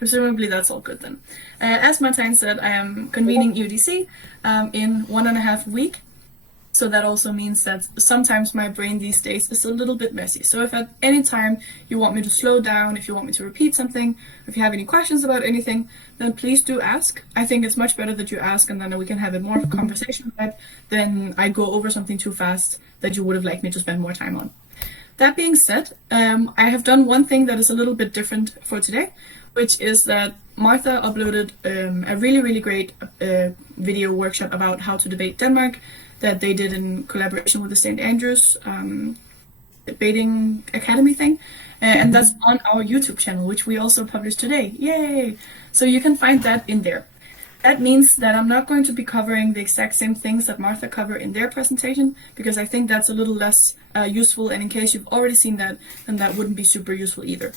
presumably that's all good then. As Martijn said, I am convening UDC in 1.5 weeks. So that also means that sometimes my brain these days is a little bit messy. So if at any time you want me to slow down, if you want me to repeat something, if you have any questions about anything, then please do ask. I think it's much better that you ask, and then we can have a more of a conversation about it than I go over something too fast that you would have liked me to spend more time on. That being said, I have done one thing that is a little bit different for today, which is that Martha uploaded a really great video workshop about how to debate Denmark that they did in collaboration with the St. Andrews debating academy thing, and that's on our YouTube channel, which we also published today. Yay! So you can find that in there. That means that I'm not going to be covering the exact same things that Martha covered in their presentation, because I think that's a little less useful, and in case you've already seen that, then that wouldn't be super useful either.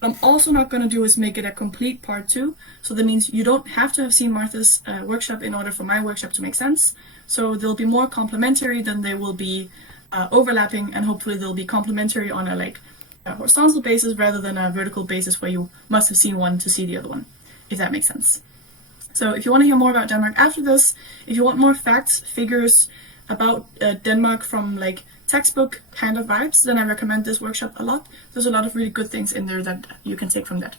What I'm also not going to do is make it a complete part 2, so that means you don't have to have seen Martha's workshop in order for my workshop to make sense. So they'll be more complementary than they will be overlapping, and hopefully they'll be complementary on a horizontal basis rather than a vertical basis where you must have seen one to see the other one, if that makes sense. So if you want to hear more about Denmark after this, if you want more facts, figures about Denmark from textbook kind of vibes, then I recommend this workshop a lot. There's a lot of really good things in there that you can take from that.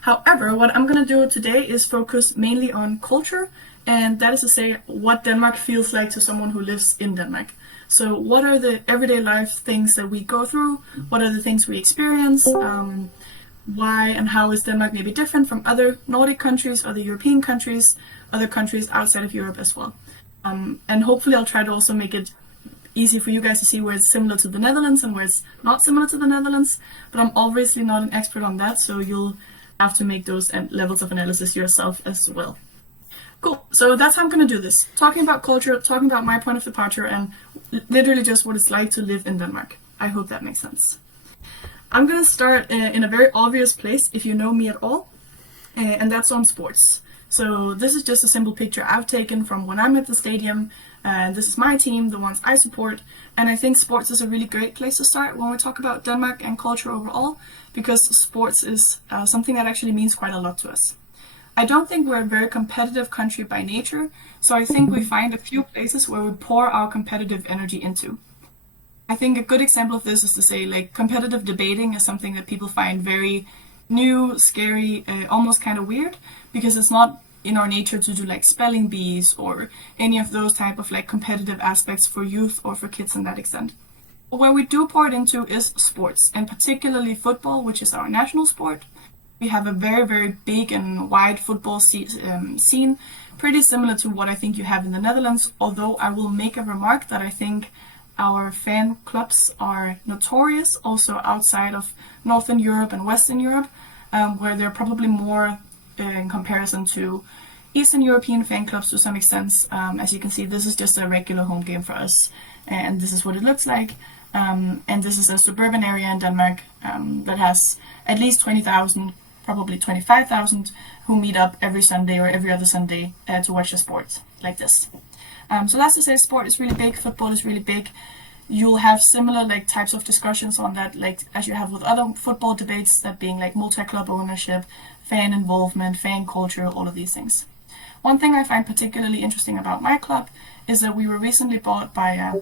However, what I'm going to do today is focus mainly on culture, and that is to say what Denmark feels like to someone who lives in Denmark. So what are the everyday life things that we go through? What are the things we experience? Why and how is Denmark maybe different from other Nordic countries, other European countries, other countries outside of Europe as well? And hopefully I'll try to also make it easy for you guys to see where it's similar to the Netherlands and where it's not similar to the Netherlands. But I'm obviously not an expert on that, so you'll have to make those levels of analysis yourself as well. Cool, so that's how I'm going to do this. Talking about culture, talking about my point of departure, and literally just what it's like to live in Denmark. I hope that makes sense. I'm going to start in a very obvious place, if you know me at all, and that's on sports. So this is just a simple picture I've taken from when I'm at the stadium, and this is my team, the ones I support, and I think sports is a really great place to start when we talk about Denmark and culture overall, because sports is something that actually means quite a lot to us. I don't think we're a very competitive country by nature, so I think we find a few places where we pour our competitive energy into. I think a good example of this is to say, competitive debating is something that people find very new, scary, almost kind of weird, because it's not in our nature to do spelling bees or any of those type of competitive aspects for youth or for kids in that extent. But where we do pour it into is sports, and particularly football, which is our national sport. We have a very big and wide football scene, pretty similar to what I think you have in the Netherlands, although I will make a remark that I think our fan clubs are notorious also outside of Northern Europe and Western Europe, where they're probably more in comparison to Eastern European fan clubs to some extent. As you can see, this is just a regular home game for us, and this is what it looks like. And this is a suburban area in Denmark that has at least 20,000, probably 25,000, who meet up every Sunday or every other Sunday to watch a sport like this. So that's to say, sport is really big, football is really big. You'll have similar types of discussions on that, as you have with other football debates, that being multi-club ownership, fan involvement, fan culture, all of these things. One thing I find particularly interesting about my club is that we were recently bought by a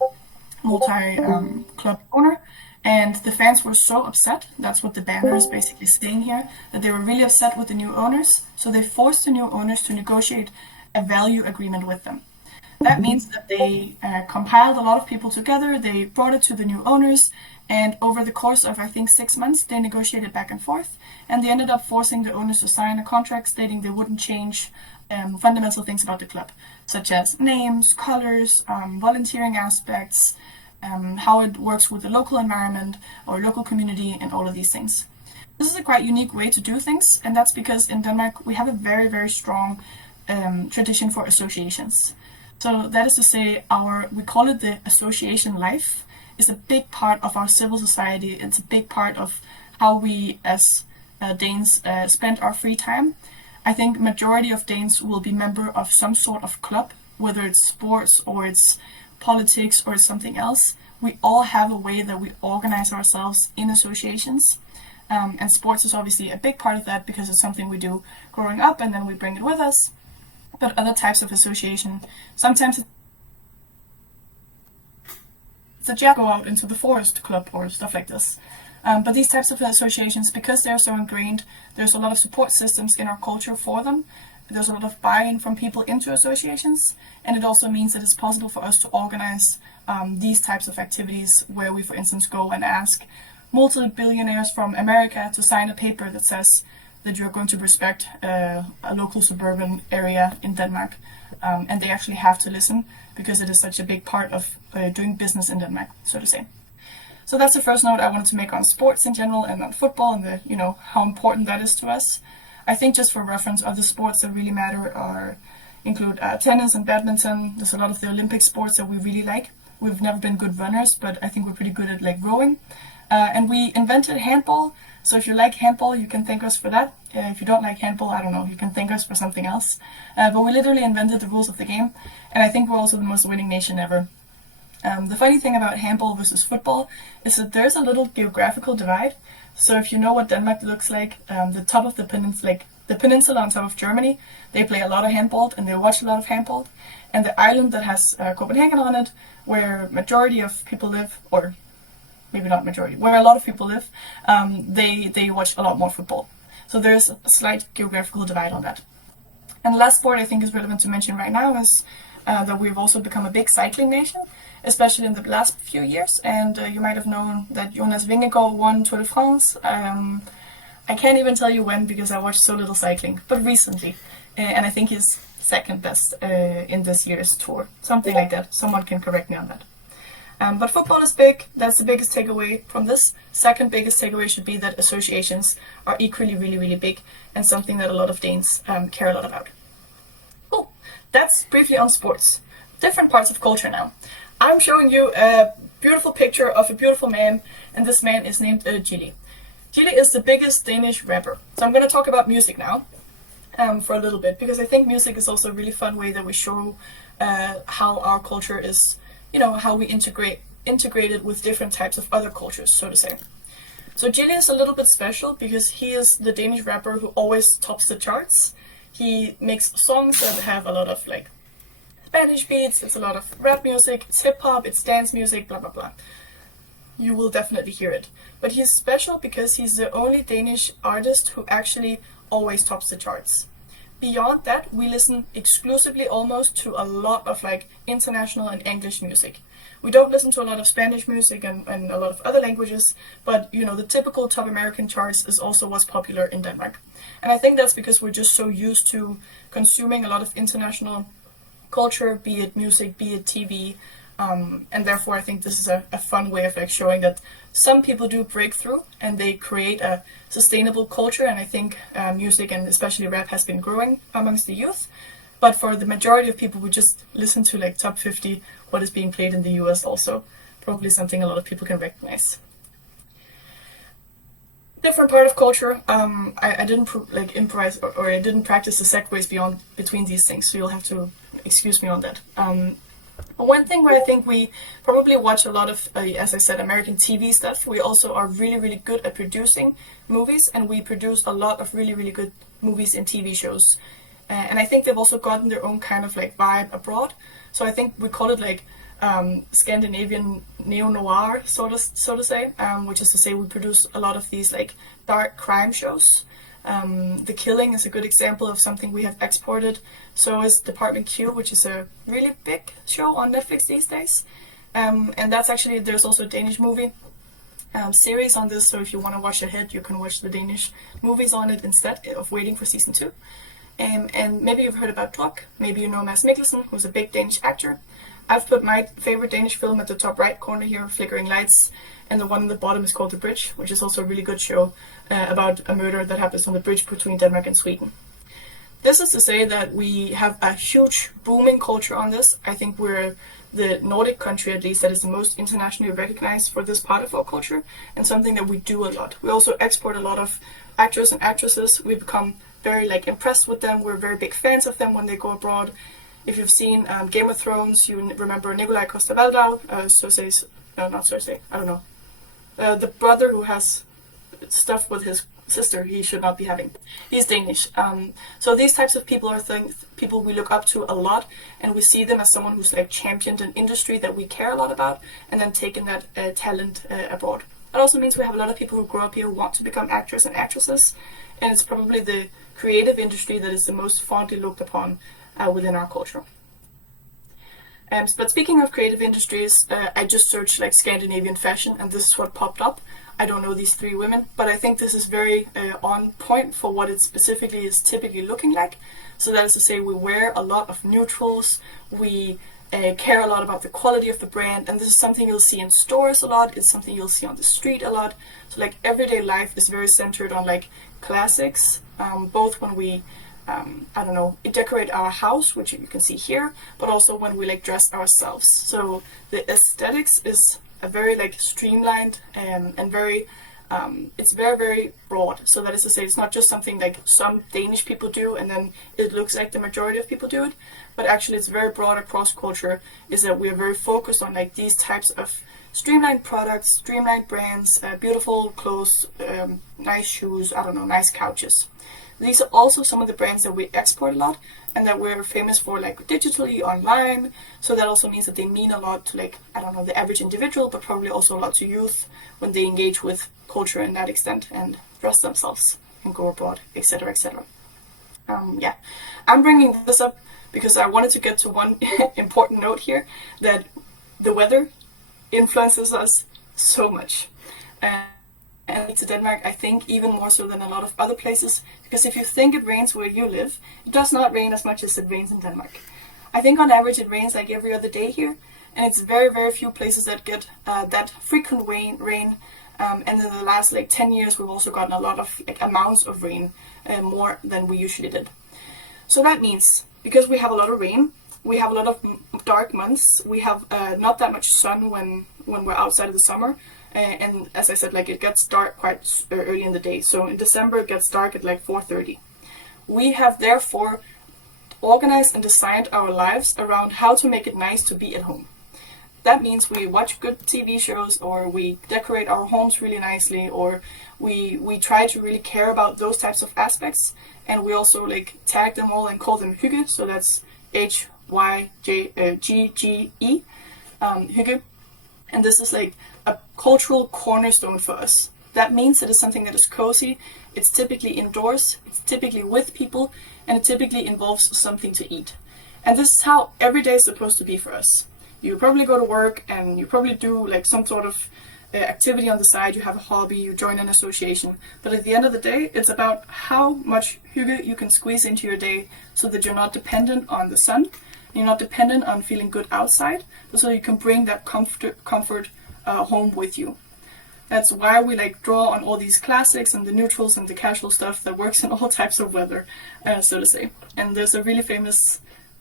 multi-club owner, and the fans were so upset, that's what the banner is basically saying here, that they were really upset with the new owners, so they forced the new owners to negotiate a value agreement with them. That means that they compiled a lot of people together, they brought it to the new owners, and over the course of, I think, 6 months, they negotiated back and forth, and they ended up forcing the owners to sign a contract stating they wouldn't change fundamental things about the club, such as names, colors, volunteering aspects, how it works with the local environment or local community, and all of these things. This is a quite unique way to do things, and that's because in Denmark we have a very strong tradition for associations. So that is to say, we call it the association life. It's a big part of our civil society. It's a big part of how we as Danes spend our free time. I think majority of Danes will be member of some sort of club, whether it's sports or it's politics or it's something else. We all have a way that we organize ourselves in associations. And sports is obviously a big part of that because it's something we do growing up and then we bring it with us. But other types of association, sometimes it's a jack go out into the forest club or stuff like this. But these types of associations, because they're so ingrained, there's a lot of support systems in our culture for them. There's a lot of buy-in from people into associations, and it also means that it's possible for us to organize these types of activities where we, for instance, go and ask multi-billionaires from America to sign a paper that says that you're going to respect a local suburban area in Denmark, and they actually have to listen because it is such a big part of doing business in Denmark, so to say. So that's the first note I wanted to make on sports in general and on football and how important that is to us. I think just for reference, other sports that really matter include tennis and badminton. There's a lot of the Olympic sports that we really like. We've never been good runners, but I think we're pretty good at rowing. And we invented handball. So if you like handball, you can thank us for that. If you don't like handball, I don't know, you can thank us for something else. But we literally invented the rules of the game. And I think we're also the most winning nation ever. The funny thing about handball versus football is that there's a little geographical divide. So if you know what Denmark looks like, the top of the peninsula on top of Germany, they play a lot of handball and they watch a lot of handball. And the island that has Copenhagen on it, where majority of people live, or maybe not majority, where a lot of people live, they watch a lot more football. So there's a slight geographical divide on that. And the last sport I think is relevant to mention right now is that we've also become a big cycling nation, especially in the last few years. And you might have known that Jonas Vingegaard won Tour de France. I can't even tell you when because I watched so little cycling, but recently. And I think he's second best in this year's tour. Something like that. Someone can correct me on that. But football is big. That's the biggest takeaway from this. Second biggest takeaway should be that associations are equally really, really big and something that a lot of Danes care a lot about. Cool. That's briefly on sports. Different parts of culture now. I'm showing you a beautiful picture of a beautiful man, and this man is named Gilly. Gilly is the biggest Danish rapper. So I'm going to talk about music now for a little bit, because I think music is also a really fun way that we show how our culture is, how we integrate it with different types of other cultures, so to say. So Gilly is a little bit special because he is the Danish rapper who always tops the charts. He makes songs that have a lot of Spanish beats, it's a lot of rap music, it's hip hop, it's dance music, blah blah blah. You will definitely hear it. But he's special because he's the only Danish artist who actually always tops the charts. Beyond that, we listen exclusively almost to a lot of international and English music. We don't listen to a lot of Spanish music and a lot of other languages, but the typical top American charts is also what's popular in Denmark. And I think that's because we're just so used to consuming a lot of international culture, be it music, be it TV, and therefore I think this is a fun way of showing that some people do break through and they create a sustainable culture, and I think music and especially rap has been growing amongst the youth. But for the majority of people, we just listen to top 50, what is being played in the US also. Probably something a lot of people can recognize. Different part of culture. I didn't improvise or I didn't practice the segues between these things, so you'll have to excuse me on that. But one thing where I think we probably watch a lot of, as I said, American TV stuff, we also are really, really good at producing movies, and we produce a lot of really, really good movies and TV shows. And I think they've also gotten their own kind of vibe abroad. So I think we call it Scandinavian neo-noir, so to say, which is to say we produce a lot of these dark crime shows. The Killing is a good example of something we have exported. So is Department Q, which is a really big show on Netflix these days. And that's actually, there's also a Danish movie series on this. So if you want to watch ahead, you can watch the Danish movies on it instead of waiting for season 2. And maybe you've heard about Druk. Maybe you know Mads Mikkelsen, who's a big Danish actor. I've put my favorite Danish film at the top right corner here, Flickering Lights. And the one on the bottom is called The Bridge, which is also a really good show about a murder that happens on the bridge between Denmark and Sweden. This is to say that we have a huge booming culture on this. I think we're the Nordic country, at least, that is the most internationally recognized for this part of our culture, and something that we do a lot. We also export a lot of actors and actresses. We become very impressed with them. We're very big fans of them when they go abroad. If you've seen Game of Thrones, you remember Nikolaj Coster-Waldau, Cersei's, no, not Cersei, I don't know. The brother who has stuff with his sister he should not be having. He's Danish. So these types of people are people we look up to a lot, and we see them as someone who's like championed an industry that we care a lot about, and then taken that talent abroad. That also means we have a lot of people who grow up here who want to become actors and actresses, and it's probably the creative industry that is the most fondly looked upon within our culture. But speaking of creative industries, I just searched like Scandinavian fashion, and this is what popped up. I don't know these three women, but I think this is very on point for what it specifically is typically looking like. So that is to say, we wear a lot of neutrals, we care a lot about the quality of the brand, and this is something you'll see in stores a lot, it's something you'll see on the street a lot. So like everyday life is very centered on like classics, both when we I don't know, decorate our house, which you can see here, but also when we like dress ourselves. So the aesthetics is a very like streamlined and very it's very, very broad. So that is to say, it's not just something like some Danish people do and then it looks like the majority of people do it, but actually it's very broad across culture, is that we are very focused on like these types of streamlined products, streamlined brands, beautiful clothes, nice shoes, I don't know, nice couches. These are also some of the brands that we export a lot and that we're famous for like digitally, online. So that also means that they mean a lot to like, I don't know, the average individual, but probably also a lot to youth when they engage with culture in that extent and dress themselves and go abroad, etc., etc. Yeah, I'm bringing this up because I wanted to get to one important note here, that the weather influences us so much. And to Denmark, I think even more so than a lot of other places, because if you think it rains where you live, it does not rain as much as it rains in Denmark. I think on average it rains like every other day here, and it's very, very few places that get that frequent rain. And in the last like 10 years, we've also gotten a lot of like amounts of rain, more than we usually did. So that means, because we have a lot of rain, we have a lot of dark months, we have not that much sun when we're outside of the summer. And as I said, like it gets dark quite early in the day. So in December it gets dark at like 4:30. We have therefore organized and designed our lives around how to make it nice to be at home. That means we watch good TV shows, or we decorate our homes really nicely, or we try to really care about those types of aspects. And we also like tag them all and call them hygge. So that's HYGGE, hygge. And this is like a cultural cornerstone for us. That means it is something that is cozy, it's typically indoors, it's typically with people, and it typically involves something to eat. And this is how every day is supposed to be for us. You probably go to work and you probably do like some sort of activity on the side, you have a hobby, you join an association, but at the end of the day, it's about how much hygge you can squeeze into your day so that you're not dependent on the sun, you're not dependent on feeling good outside, but so you can bring that comfort home with you. That's why we like draw on all these classics and the neutrals and the casual stuff that works in all types of weather, so to say. And there's a really famous,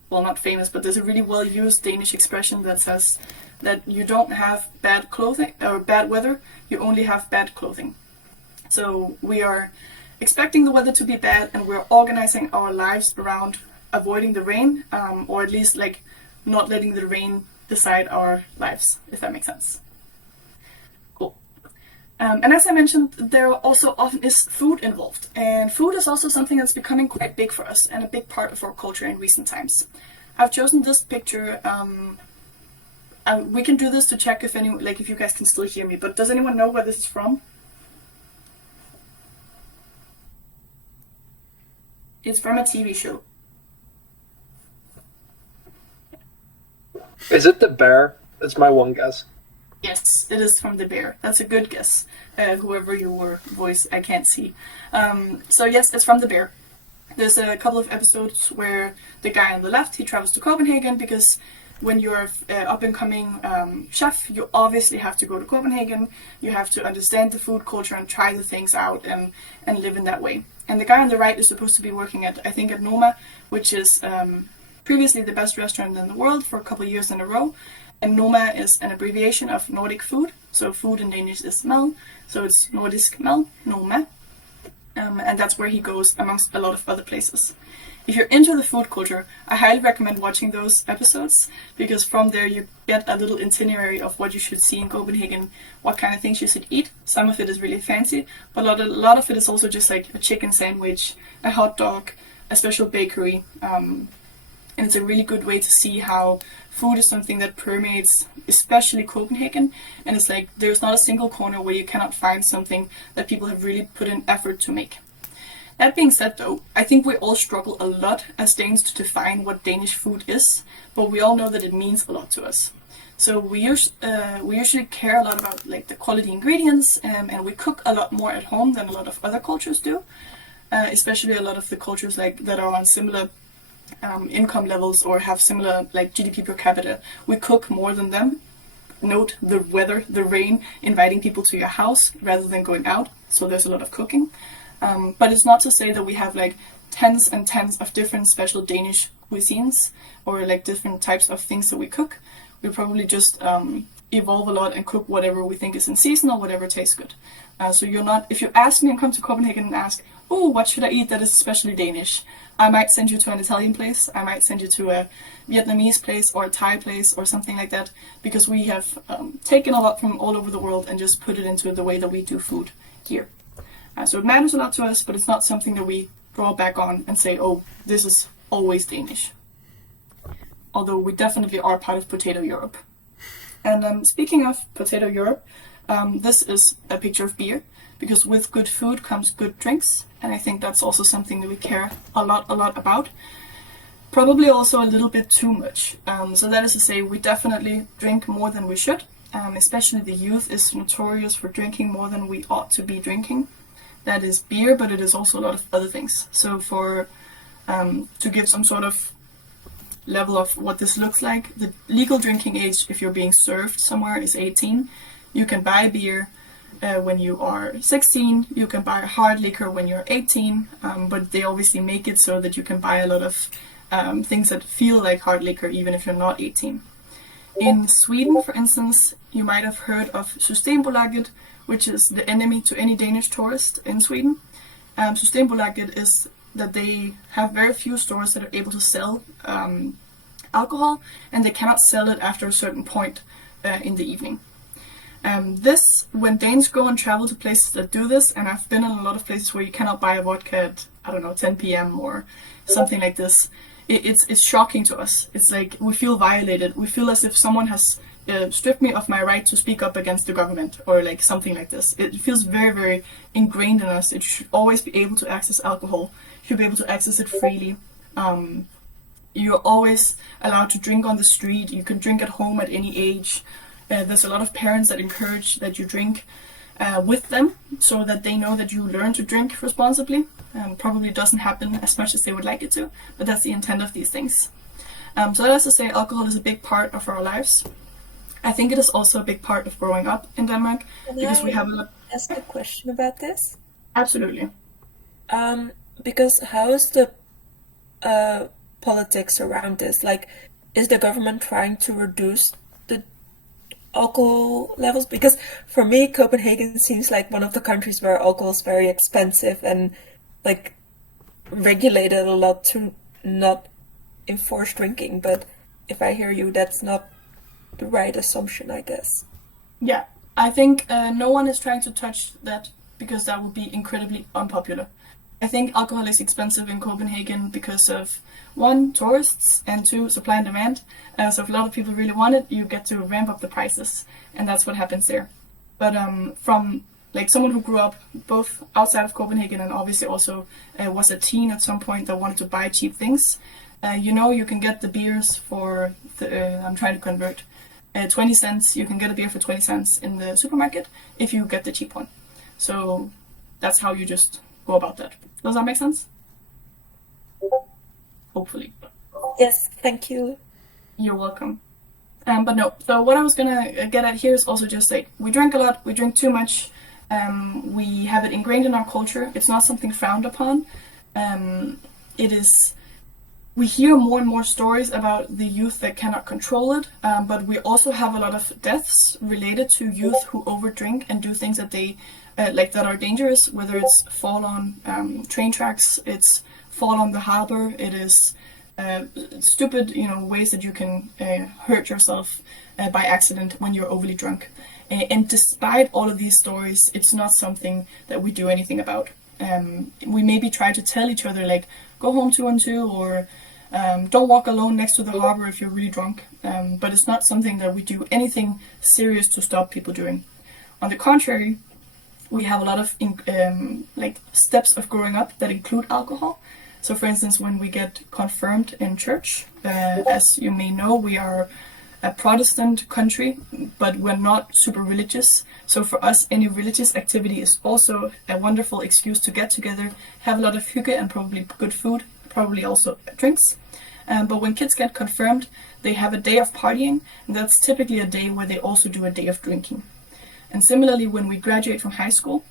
well, not famous, but there's a really well-used Danish expression that says that you don't have bad clothing or bad weather, you only have bad clothing. So we are expecting the weather to be bad, and we're organizing our lives around avoiding the rain, or at least like not letting the rain decide our lives, if that makes sense. Cool. And as I mentioned, there also often is food involved, and food is also something that's becoming quite big for us and a big part of our culture in recent times. I've chosen this picture. We can do this to check if if you guys can still hear me. But does anyone know where this is from? It's from a TV show. Is it The Bear? That's my one guess. Yes, it is from The Bear. That's a good guess. Whoever your voice, I can't see. So yes, it's from The Bear. There's a couple of episodes where the guy on the left, he travels to Copenhagen because when you're up-and-coming chef, you obviously have to go to Copenhagen. You have to understand the food culture and try the things out and live in that way. And the guy on the right is supposed to be working at, I think, at Noma, which is previously the best restaurant in the world for a couple of years in a row. And Noma is an abbreviation of Nordic food. So food in Danish is mad. So it's Nordisk mad, Noma. and that's where he goes amongst a lot of other places. If you're into the food culture, I highly recommend watching those episodes, because from there you get a little itinerary of what you should see in Copenhagen, what kind of things you should eat. Some of it is really fancy, but a lot of it is also just like a chicken sandwich, a hot dog, a special bakery, and it's a really good way to see how food is something that permeates especially Copenhagen, and it's like there's not a single corner where you cannot find something that people have really put in effort to make. That being said though, I think we all struggle a lot as Danes to define what Danish food is, but we all know that it means a lot to us. So we usually care a lot about like the quality ingredients, and we cook a lot more at home than a lot of other cultures do, especially a lot of the cultures like that are on similar income levels or have similar like GDP per capita. We cook more than them. Note the weather, the rain, inviting people to your house rather than going out. So there's a lot of cooking. But it's not to say that we have like tens and tens of different special Danish cuisines or like different types of things that we cook. We probably just evolve a lot and cook whatever we think is in season or whatever tastes good. So you're not, if you ask me and come to Copenhagen and ask, oh, what should I eat that is especially Danish? I might send you to an Italian place, I might send you to a Vietnamese place or a Thai place or something like that, because we have taken a lot from all over the world and just put it into the way that we do food here. So it matters a lot to us, but it's not something that we draw back on and say, oh, this is always Danish. Although we definitely are part of Potato Europe. And speaking of Potato Europe, this is a picture of beer, because with good food comes good drinks, and I think that's also something that we care a lot about. Probably also a little bit too much. So that is to say, we definitely drink more than we should. Especially the youth is notorious for drinking more than we ought to be drinking. That is beer, but it is also a lot of other things. So for to give some sort of level of what this looks like, the legal drinking age, if you're being served somewhere, is 18. You can buy beer when you are 16. You can buy hard liquor when you're 18, but they obviously make it so that you can buy a lot of things that feel like hard liquor even if you're not 18. In Sweden, for instance, you might have heard of Systembolaget, which is the enemy to any Danish tourist in Sweden. Systembolaget is that they have very few stores that are able to sell alcohol, and they cannot sell it after a certain point in the evening. This, when Danes go and travel to places that do this, and I've been in a lot of places where you cannot buy a vodka at, I don't know, 10 p.m. or something like this, it's shocking to us. It's like we feel violated. We feel as if someone has stripped me of my right to speak up against the government or like something like this. It feels very, very ingrained in us. It should always be able to access alcohol. You should be able to access it freely. You're always allowed to drink on the street. You can drink at home at any age. There's a lot of parents that encourage that you drink with them so that they know that you learn to drink responsibly. Probably doesn't happen as much as they would like it to, but that's the intent of these things. So that is to say, alcohol is a big part of our lives. I think it is also a big part of growing up in Denmark, because we have a lot. Ask a question about this? Absolutely. Because how is the politics around this? Like, is the government trying to reduce the alcohol levels? Because for me, Copenhagen seems like one of the countries where alcohol is very expensive and like regulated a lot to not enforce drinking. But if I hear you, that's not the right assumption, I guess. Yeah, I think no one is trying to touch that because that would be incredibly unpopular. I think alcohol is expensive in Copenhagen because of, one, tourists, and two, supply and demand. So if a lot of people really want it, you get to ramp up the prices, and that's what happens there. But from like someone who grew up both outside of Copenhagen and obviously also was a teen at some point that wanted to buy cheap things, you can get the beers for, I'm trying to convert, 20 cents. You can get a beer for 20 cents in the supermarket if you get the cheap one. So that's how you just go about that. Does that make sense? Hopefully. Yes, thank you. You're welcome. But no, so what I was gonna get at here is also just like, we drink a lot, we drink too much, we have it ingrained in our culture, it's not something frowned upon. We hear more and more stories about the youth that cannot control it, but we also have a lot of deaths related to youth who overdrink and do things that they like that are dangerous, whether it's fall on train tracks, it's fall on the harbor, it is stupid, ways that you can hurt yourself by accident when you're overly drunk. And despite all of these stories, it's not something that we do anything about. We maybe try to tell each other, like, go home 2 and 2, or don't walk alone next to the harbor if you're really drunk. But it's not something that we do anything serious to stop people doing. On the contrary, we have a lot of like steps of growing up that include alcohol. So for instance, when we get confirmed in church, as you may know, we are a Protestant country, but we're not super religious. So for us, any religious activity is also a wonderful excuse to get together, have a lot of hygge and probably good food, probably also drinks. But when kids get confirmed, they have a day of partying, and that's typically a day where they also do a day of drinking. And similarly, when we graduate from high school,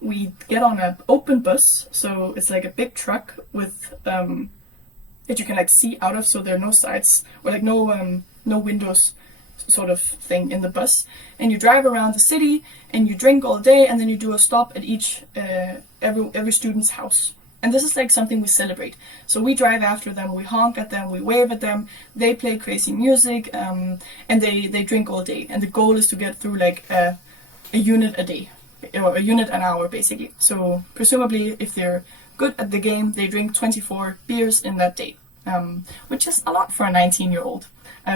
we get on an open bus, so it's like a big truck with that you can like see out of, so there are no sides or like no windows sort of thing in the bus, and you drive around the city and you drink all day, and then you do a stop at each every student's house. And this is like something we celebrate. So we drive after them, we honk at them, we wave at them, they play crazy music, and they drink all day. And the goal is to get through like a unit a day, or a unit an hour basically. So presumably if they're good at the game, they drink 24 beers in that day, which is a lot for a 19-year-old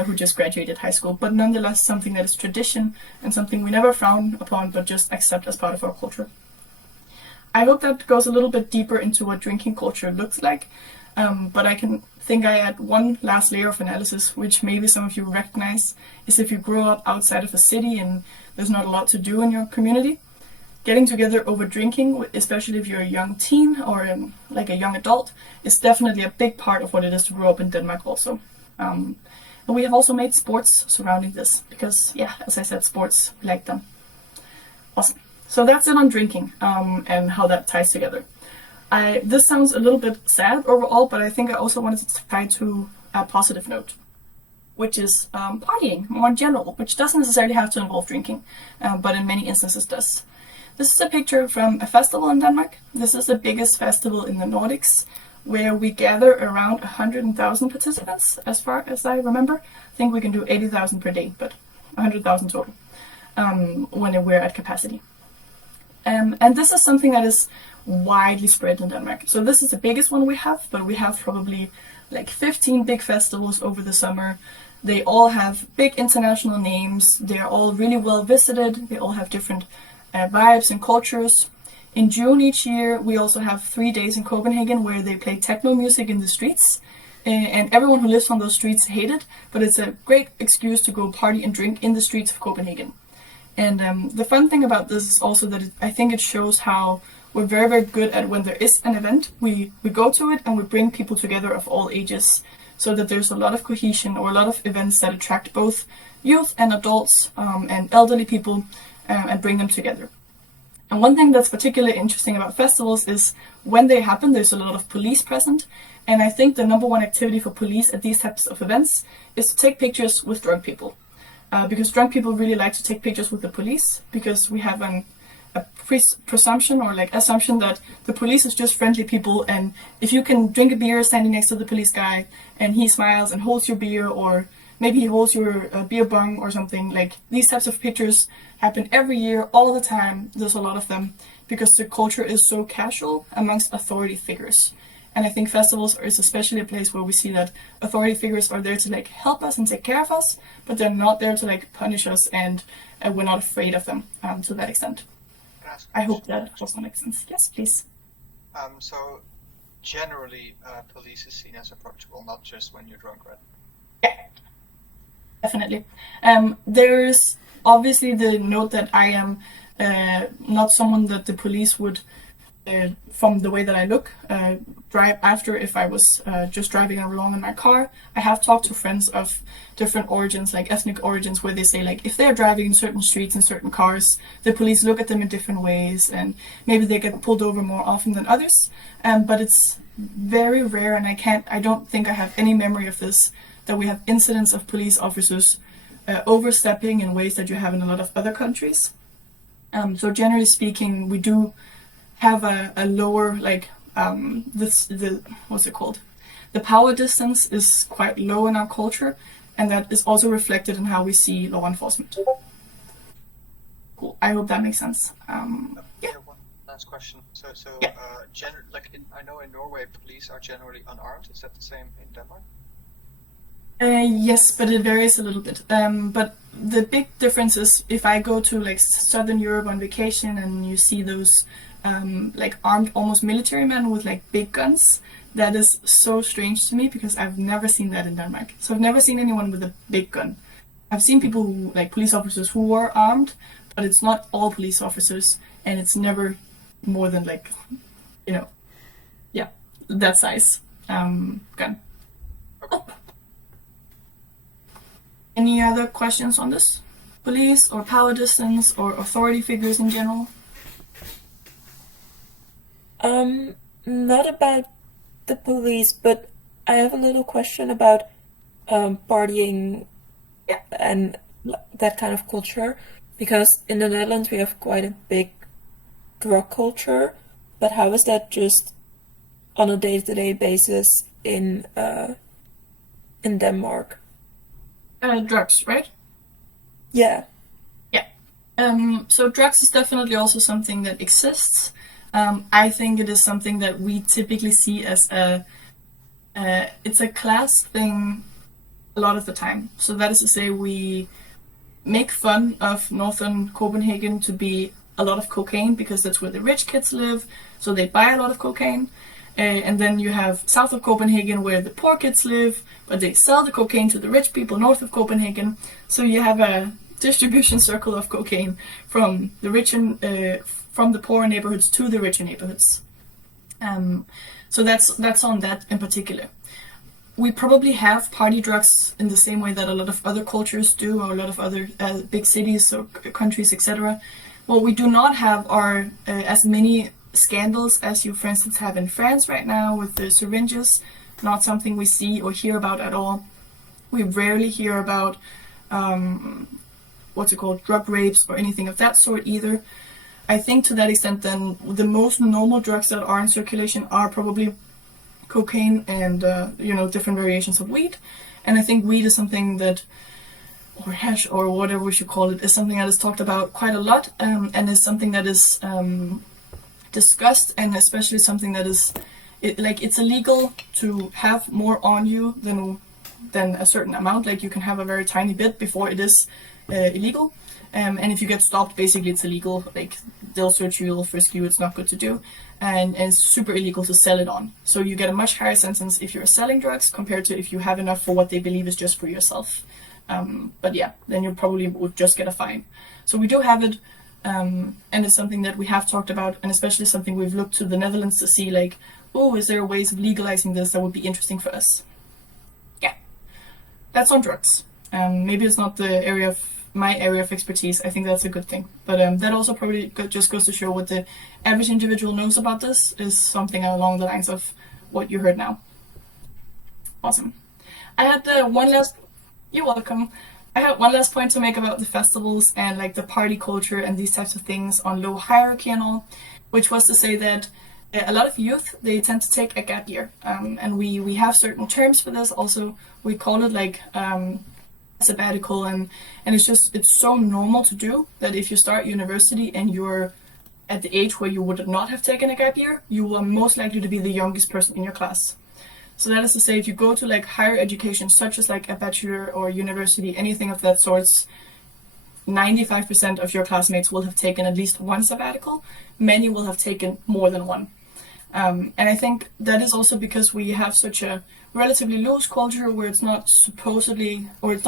who just graduated high school, but nonetheless something that is tradition and something we never frown upon but just accept as part of our culture. I hope that goes a little bit deeper into what drinking culture looks like, but I add one last layer of analysis, which maybe some of you recognize, is if you grow up outside of a city and there's not a lot to do in your community, getting together over drinking, especially if you're a young teen or like a young adult, is definitely a big part of what it is to grow up in Denmark also. And we have also made sports surrounding this, because yeah, as I said, sports, we like them. Awesome. So that's it on drinking and how that ties together. This sounds a little bit sad overall, but I think I also wanted to tie to a positive note, which is partying more in general, which doesn't necessarily have to involve drinking, but in many instances does. This is a picture from a festival in Denmark. This is the biggest festival in the Nordics, where we gather around 100,000 participants, as far as I remember. I think we can do 80,000 per day, but 100,000 total when we're at capacity. And this is something that is widely spread in Denmark. So this is the biggest one we have, but we have probably like 15 big festivals over the summer. They all have big international names. They're all really well visited. They all have different vibes and cultures. In June each year, we also have 3 days in Copenhagen where they play techno music in the streets. And everyone who lives on those streets hate it, but it's a great excuse to go party and drink in the streets of Copenhagen. And the fun thing about this is also that I think it shows how we're very, very good at when there is an event, we go to it and we bring people together of all ages, so that there's a lot of cohesion, or a lot of events that attract both youth and adults and elderly people and bring them together. And one thing that's particularly interesting about festivals is when they happen, there's a lot of police present. And I think the number one activity for police at these types of events is to take pictures with drunk people. Because drunk people really like to take pictures with the police, because we have a presumption or like assumption that the police is just friendly people, and if you can drink a beer standing next to the police guy and he smiles and holds your beer, or maybe he holds your beer bong or something, like these types of pictures happen every year, all the time. There's a lot of them because the culture is so casual amongst authority figures. And I think festivals is especially a place where we see that authority figures are there to like help us and take care of us, but they're not there to like punish us, and we're not afraid of them to that extent. I hope that also makes sense. Yes, please. So generally, police is seen as approachable, not just when you're drunk, right? Yeah, definitely. There's obviously the note that I am not someone that the police would, from the way that I look, drive after if I was just driving along in my car. I have talked to friends of different origins, like ethnic origins, where they say like if they're driving in certain streets in certain cars, the police look at them in different ways, and maybe they get pulled over more often than others. But it's very rare, and I don't think I have any memory of this, that we have incidents of police officers overstepping in ways that you have in a lot of other countries. So generally speaking, we do have a lower the what's it called? The power distance is quite low in our culture, and that is also reflected in how we see law enforcement. Cool. I hope that makes sense. Yeah, one last question. So, Yeah. I know in Norway, police are generally unarmed. Is that the same in Denmark? Yes, but it varies a little bit. But the big difference is if I go to like Southern Europe on vacation and you see those like armed, almost military men with like big guns, that is so strange to me because I've never seen that in Denmark. So I've never seen anyone with a big gun. I've seen people who, like police officers who were armed, but it's not all police officers, and it's never more than like, yeah, that size gun. Okay. Any other questions on this? Police or power distance or authority figures in general? Not about the police, but I have a little question about partying and that kind of culture. Because in the Netherlands we have quite a big drug culture, but how is that just on a day-to-day basis in Denmark? Drugs, right? Yeah. Yeah. So drugs is definitely also something that exists. I think it is something that we typically see as it's a class thing a lot of the time. So that is to say, we make fun of northern Copenhagen to be a lot of cocaine because that's where the rich kids live, so they buy a lot of cocaine. And then you have south of Copenhagen where the poor kids live, but they sell the cocaine to the rich people north of Copenhagen. So you have a distribution circle of cocaine from the rich and from the poorer neighborhoods to the richer neighborhoods. So that's on that in particular. We probably have party drugs in the same way that a lot of other cultures do, or a lot of other big cities or countries, etc. What we do not have are as many scandals as you, for instance, have in France right now with the syringes. Not something we see or hear about at all. We rarely hear about drug rapes or anything of that sort either. I think to that extent then the most normal drugs that are in circulation are probably cocaine and different variations of weed. And I think weed is something that, or hash or whatever we should call it, is something that is talked about quite a lot, and is something that is discussed, and especially something that is it's illegal to have more on you than a certain amount. Like you can have a very tiny bit before it is illegal. And if you get stopped, basically it's illegal. Like they'll search you, they'll frisk you. It's not good to do, and it's super illegal to sell it on. So you get a much higher sentence if you're selling drugs compared to if you have enough for what they believe is just for yourself. But yeah, then you probably would just get a fine. So we do have it, and it's something that we have talked about, and especially something we've looked to the Netherlands to see, like, oh, is there ways of legalizing this that would be interesting for us? Yeah, that's on drugs. Maybe it's not my area of expertise. I think that's a good thing. But that also probably just goes to show what the average individual knows about this is something along the lines of what you heard now. Awesome. I had one last... You're welcome. I had one last point to make about the festivals and like the party culture and these types of things on low hierarchy and all, which was to say that a lot of youth, they tend to take a gap year. And we have certain terms for this. Also, we call it like sabbatical, and it's so normal to do that if you start university and you're at the age where you would not have taken a gap year, you are most likely to be the youngest person in your class. So that is to say, if you go to like higher education, such as like a bachelor or university, anything of that sorts, 95% of your classmates will have taken at least one sabbatical. Many will have taken more than one. And I think that is also because we have such a relatively loose culture where it's not supposedly, or it's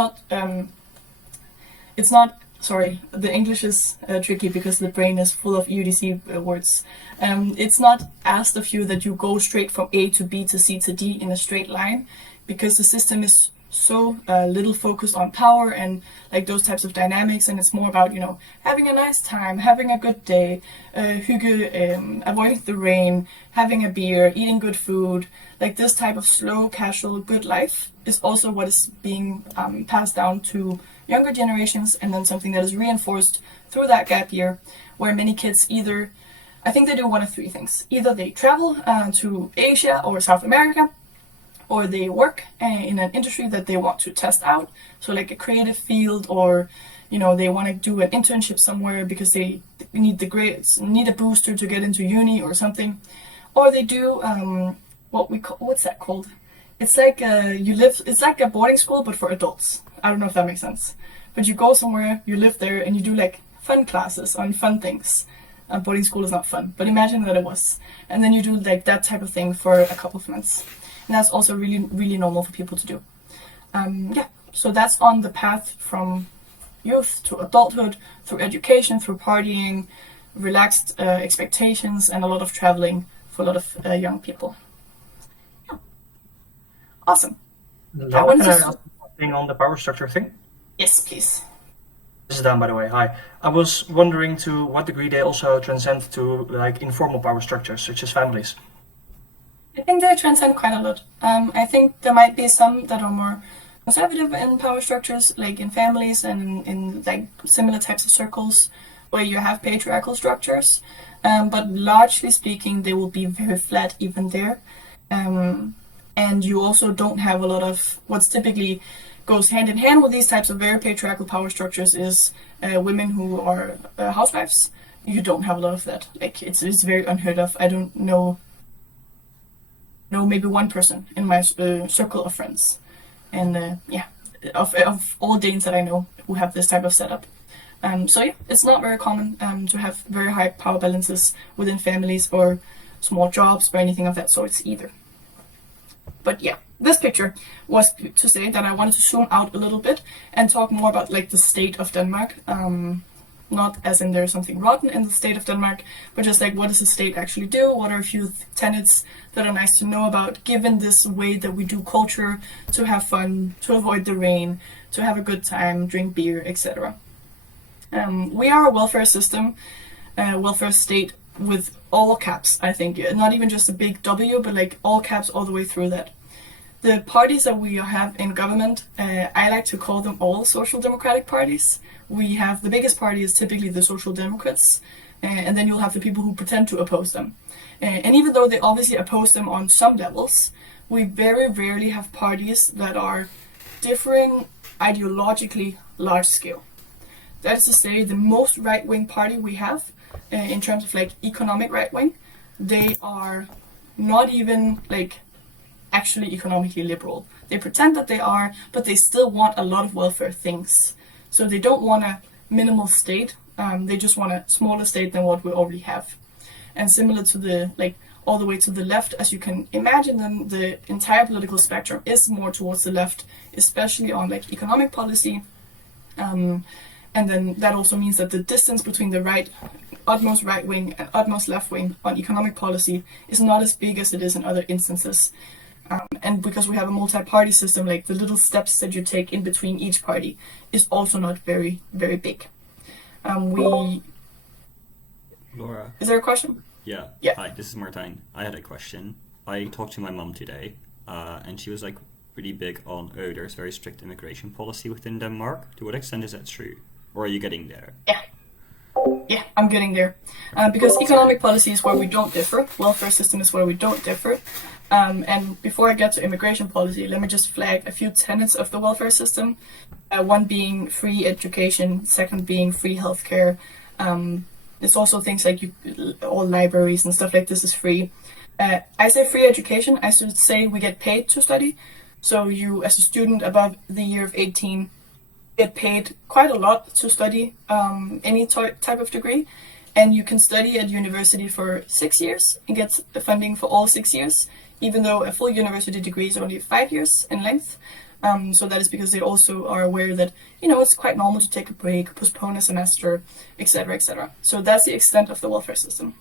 not, sorry, the English is tricky because the brain is full of UDC words. It's not asked of you that you go straight from A to B to C to D in a straight line, because the system is so little focused on power and like those types of dynamics, and it's more about, having a nice time, having a good day, avoiding the rain, having a beer, eating good food. Like this type of slow, casual, good life is also what is being passed down to younger generations, and then something that is reinforced through that gap year, where many kids either, I think they do one of three things. Either they travel to Asia or South America, or they work in an industry that they want to test out, so like a creative field, or they want to do an internship somewhere because they need the grades, need a booster to get into uni or something, or they do what's that called? It's like it's like a boarding school but for adults. I don't know if that makes sense, but you go somewhere, you live there, and you do like fun classes on fun things. Boarding school is not fun, but imagine that it was, and then you do like that type of thing for a couple of months. And that's also really, really normal for people to do. So that's on the path from youth to adulthood, through education, through partying, relaxed expectations, and a lot of traveling for a lot of young people. Yeah. Awesome. Laura, can I ask something on the power structure thing? Yes, please. This is Dan, by the way. Hi. I was wondering to what degree they also transcend to like informal power structures, such as families. I think they transcend quite a lot. I think there might be some that are more conservative in power structures, like in families and in like similar types of circles where you have patriarchal structures. But largely speaking, they will be very flat even there. And you also don't have a lot of what's typically goes hand in hand with these types of very patriarchal power structures is women who are housewives. You don't have a lot of that. Like it's very unheard of. I don't know maybe one person in my circle of friends, and of all Danes that I know who have this type of setup. It's not very common to have very high power balances within families or small jobs or anything of that sort either. But yeah, this picture was to say that I wanted to zoom out a little bit and talk more about like the state of Denmark. Not as in there's something rotten in the state of Denmark, but just like what does the state actually do? What are a few tenets that are nice to know about, given this way that we do culture, to have fun, to avoid the rain, to have a good time, drink beer, etc. We are a welfare system, welfare state with all caps, I think. Not even just a big W, but like all caps all the way through that. The parties that we have in government, I like to call them all social democratic parties. We have the biggest party is typically the Social Democrats, and then you'll have the people who pretend to oppose them. And even though they obviously oppose them on some levels, we very rarely have parties that are differing ideologically large scale. That is to say, the most right-wing party we have, in terms of like economic right-wing, they are not even like actually economically liberal. They pretend that they are, but they still want a lot of welfare things. So they don't want a minimal state, they just want a smaller state than what we already have. And similar to the, like, all the way to the left, as you can imagine, then the entire political spectrum is more towards the left, especially on like economic policy. And then that also means that the distance between the utmost right wing and utmost left wing on economic policy is not as big as it is in other instances. And because we have a multi-party system, like the little steps that you take in between each party is also not very, very big. Laura. Is there a question? Yeah. Yeah. Hi, this is Martijn. I had a question. I talked to my mom today, and she was like pretty big on, there's very strict immigration policy within Denmark. To what extent is that true? Or are you getting there? Yeah, I'm getting there. Because economic policy is where we don't differ. Welfare system is where we don't differ. And before I get to immigration policy, let me just flag a few tenets of the welfare system. One being free education, second being free healthcare. It's also things like all libraries and stuff like this is free. I say free education, I should say we get paid to study. So you, as a student above the year of 18, get paid quite a lot to study any type of degree. And you can study at university for 6 years and get funding for all 6 years, even though a full university degree is only 5 years in length. So that is because they also are aware that, it's quite normal to take a break, postpone a semester, etc., etc. So that's the extent of the welfare system.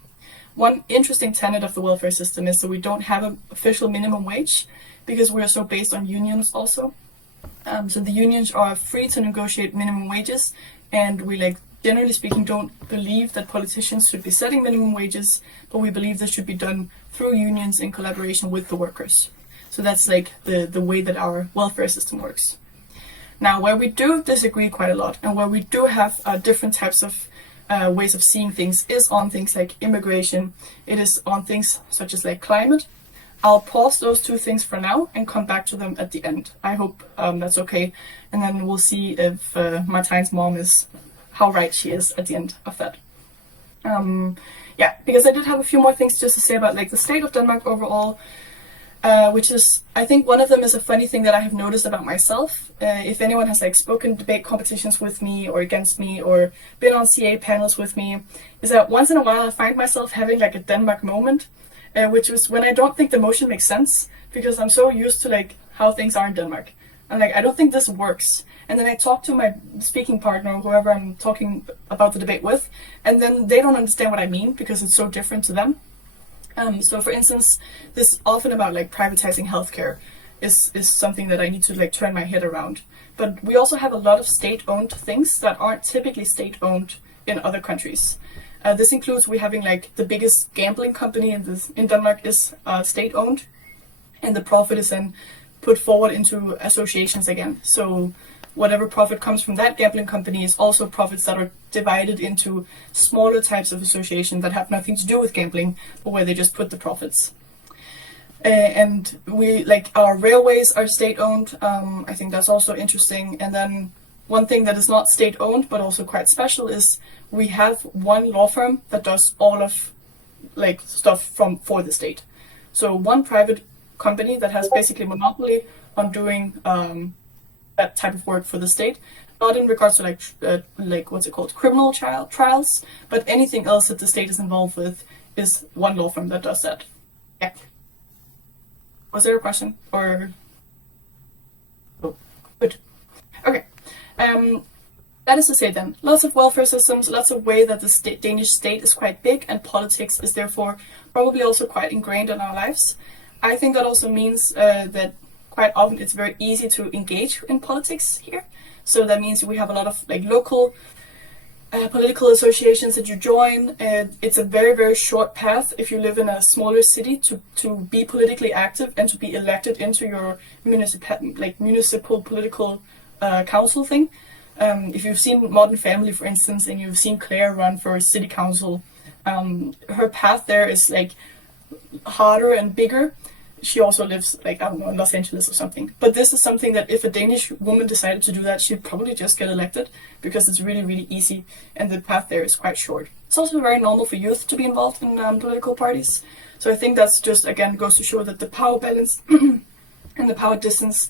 One interesting tenet of the welfare system is that we don't have an official minimum wage because we are so based on unions also. So the unions are free to negotiate minimum wages, and we, generally speaking, don't believe that politicians should be setting minimum wages, but we believe this should be done through unions in collaboration with the workers. So that's the way that our welfare system works. Now, where we do disagree quite a lot, and where we do have different types of ways of seeing things is on things like immigration. It is on things such as like climate. I'll pause those two things for now and come back to them at the end. I hope that's okay. And then we'll see if Martine's mom is, how right she is at the end of that. Yeah, because I did have a few more things just to say about like the state of Denmark overall, which is, I think one of them is a funny thing that I have noticed about myself. If anyone has like spoken debate competitions with me or against me or been on CA panels with me, is that once in a while I find myself having like a Denmark moment, which is when I don't think the motion makes sense because I'm so used to like how things are in Denmark. I'm like, I don't think this works. And then I talk to my speaking partner or whoever I'm talking about the debate with, and then they don't understand what I mean because it's so different to them. So for instance, this often about like privatizing healthcare is something that I need to like turn my head around. But we also have a lot of state-owned things that aren't typically state-owned in other countries. This includes we having like the biggest gambling company in Denmark is state-owned, and the profit is then put forward into associations again. So whatever profit comes from that gambling company is also profits that are divided into smaller types of associations that have nothing to do with gambling, but where they just put the profits. And we like our railways are state-owned. I think that's also interesting. And then one thing that is not state-owned but also quite special is we have one law firm that does all of like stuff for the state. So one private company that has basically monopoly on doing that type of work for the state, not in regards to like what's it called, criminal trials, but anything else that the state is involved with is one law firm that does that. Yeah. Was there a question or? Oh, good. Okay. That is to say then, lots of welfare systems, lots of way that the Danish state is quite big and politics is therefore probably also quite ingrained in our lives. I think that also means that quite often it's very easy to engage in politics here. So that means we have a lot of like local political associations that you join. It's a very, very short path if you live in a smaller city to be politically active and to be elected into your municipal political council thing. If you've seen Modern Family, for instance, and you've seen Claire run for city council, her path there is like harder and bigger. She also lives like, I don't know, in Los Angeles or something. But this is something that if a Danish woman decided to do that, she'd probably just get elected because it's really, really easy and the path there is quite short. It's also very normal for youth to be involved in political parties. So I think that's just, again, goes to show that the power balance and the power distance